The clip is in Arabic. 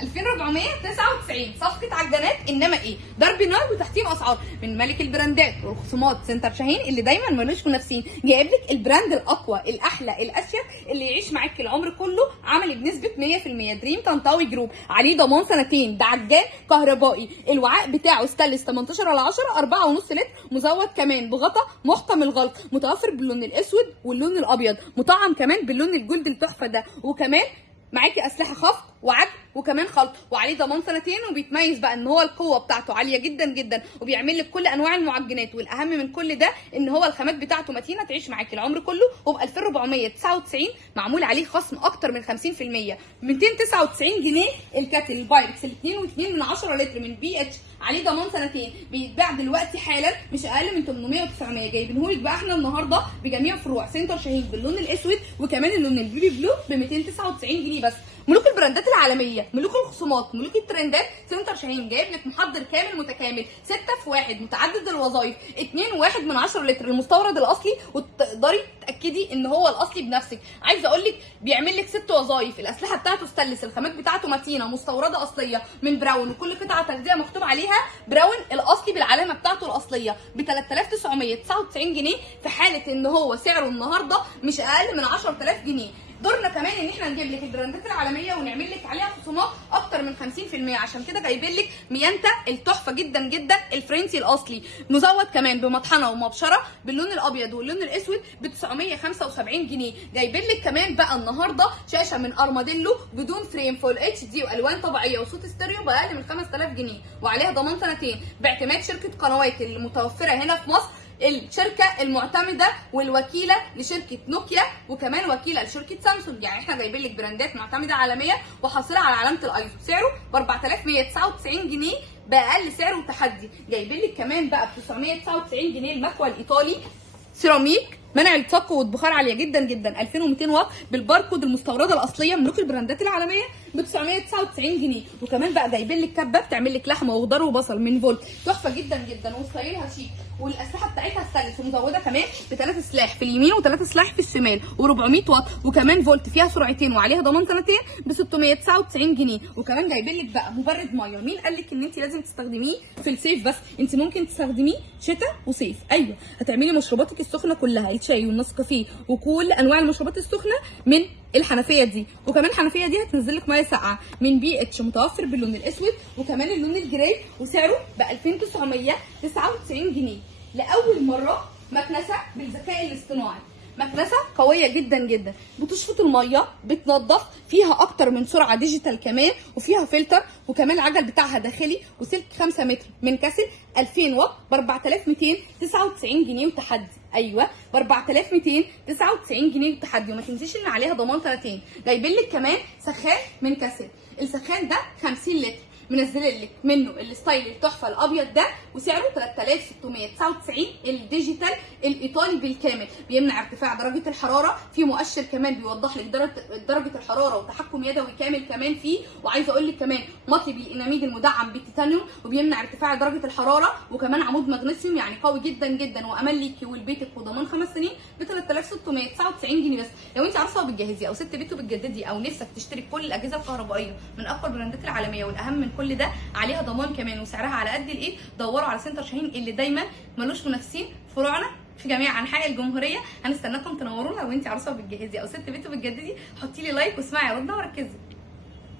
2499 صفقه عجانات، انما ايه ضرب نار وتحطيم اسعار من ملك البراندات والخصومات سنتر شاهين اللي دايما ملوش منافسين. جايب لك البراند الاقوى الاحلى الاشيك اللي يعيش معاك العمر كله، عملي بنسبه 100%. دريم طنطاوي جروب عليه ضمان سنتين. ده عجان كهربائي، الوعاء بتاعه ستانلس 18/10 4.5 لتر، مزود كمان بغطا محكم الغلق، متوفر باللون الاسود واللون الابيض، مطعم كمان باللون الجلد التحفه ده، وكمان معاكي اسلحه خفض وعد وكمان خلط، وعليه ضمان سنتين. وبيتميز بقى ان هو القوه بتاعته عاليه جدا جدا، وبيعمل لك كل انواع المعجنات، والاهم من كل ده ان هو الخامات بتاعته متينه تعيش معاكي العمر كله. وب 2499 معمول عليه خصم اكتر من 50%، 299 جنيه الكاتل البايركس ال 2.2 لتر من بي اتش، عليه ضمان سنتين، بيتباع دلوقتي حالا مش اقل من 800 و 900. جايبينهولك بقى احنا النهارده بجميع فروع سنتر شاهين باللون الاسود وكمان اللون البيبي بلو ب 299 جنيه بس. ملوك البراندات العالميه، ملوك الخصومات، ملوك الترندات، سنتر شاهين جايب لك محضر كامل متكامل 6 في 1 متعدد الوظائف، 2.1 لتر المستورد الاصلي، وتقدري تاكدي ان هو الاصلي بنفسك. عايزه اقول لك بيعمل لك 6 وظائف، الاسلحه بتاعته ستانلس، الخامات بتاعته متينه مستورده اصليه من براون، وكل قطعه تغذيه مكتوب عليها براون الاصلي بالعلامه بتاعته الاصليه ب 3999 جنيه، في حاله ان هو سعره النهارده مش اقل من 10000 جنيه. دورنا كمان ان احنا نجيب لك البراندات العالميه ونعمل لك عليها خصومات اكتر من 50%. عشان كده جايبين لك ميانتا التحفه جدا جدا الفرنسي الاصلي، مزود كمان بمطحنه ومبشره باللون الابيض واللون الاسود ب 975 جنيه. جايبين لك كمان بقى النهارده شاشه من ارماديلو بدون فريم فول اتش دي والوان طبيعيه وصوت ستيريو باقل من 5000 جنيه، وعليها ضمان سنتين باعتماد شركه قنوات اللي متوفره هنا في مصر، الشركه المعتمده والوكيله لشركه نوكيا وكمان وكيله لشركه سامسونج. يعني احنا جايبين لك براندات معتمده عالميا وحاصله على علامه الايزو، سعره ب 4199 جنيه باقل سعر وتحدي. جايبين لك كمان بقى ب 999 جنيه المكوى الايطالي سيراميك منع الطاقه والبخار عاليه جدا جدا 2200 واط بالباركود المستورده الاصليه. ملوك البراندات العالميه ب 999 جنيه. وكمان بقى جايبين لك كبه بتعمل لك لحمه وخضار وبصل من فولت، تحفه جدا جدا وستايلها شيك، والاسلحه بتاعتها ستانلس، ومزوده كمان ب3 سلاح في اليمين و3 سلاح في الشمال و400 واط، وكمان فولت فيها سرعتين وعليها ضمان سنتين ب 699 جنيه. وكمان جايبين لك بقى مبرد ميه. مين قال لك ان انت لازم تستخدميه في الصيف بس؟ انت ممكن تستخدميه شتاء وصيف. ايوه، هتعملي مشروباتك السخنه كلها، الشاي والنسكافيه وكل انواع المشروبات السخنه من الحنفيه دي. وكمان الحنفيه دي هتنزل لك ميه ساقعه من بي اتش، متوفر باللون الاسود وكمان اللون الجراي، وسعره ب 2999 جنيه. لاول مره مكنسه بالذكاء الاصطناعي، مكنسه قويه جدا جدا، بتشفط الميه، بتنظف، فيها اكتر من سرعه ديجيتال كمان، وفيها فلتر، وكمان العجل بتاعها داخلي، وسلك 5 متر من كاسل 2000 واط ب 4299 جنيه وتحدي. ايوه ب 4299 جنيه وتحدي. وما تنسيش ان عليها ضمان سنتين. جايبين لك كمان سخان من كاسل، السخان ده 50 لتر، منزلين لك منه الستايل التحفه الابيض ده، وسعره 3699 الديجيتال الايطالي بالكامل، بيمنع ارتفاع درجه الحراره، في مؤشر كمان بيوضح لك درجه الحراره وتحكم يدوي كامل كمان فيه. وعايزه اقول لك كمان مطلي بالاناميد المدعم بالتيتانيوم، وبيمنع ارتفاع درجه الحراره، وكمان عمود مغنيسيوم يعني قوي جدا جدا وامان ليكي ولبيتك، وضمان 5 سنين ب 3699 جنيه بس. لو انت عروسه وبتجهزي او ست بيت وبتجددي او نفسك تشتري كل الاجهزه الكهربائيه من اقوى البراندات العالميه، والاهم من كل ده عليها ضمان كمان وسعرها على قد الايد، دوروا على سنتر شاهين اللي دايما ملوش منافسين. فروعنا في جميع انحاء الجمهوريه، هنستناكم تنورونا. لو انت عروسه وبتجهزي او ست بيت وبتجددي حطي لي لايك واسمعي ردنا وركزي.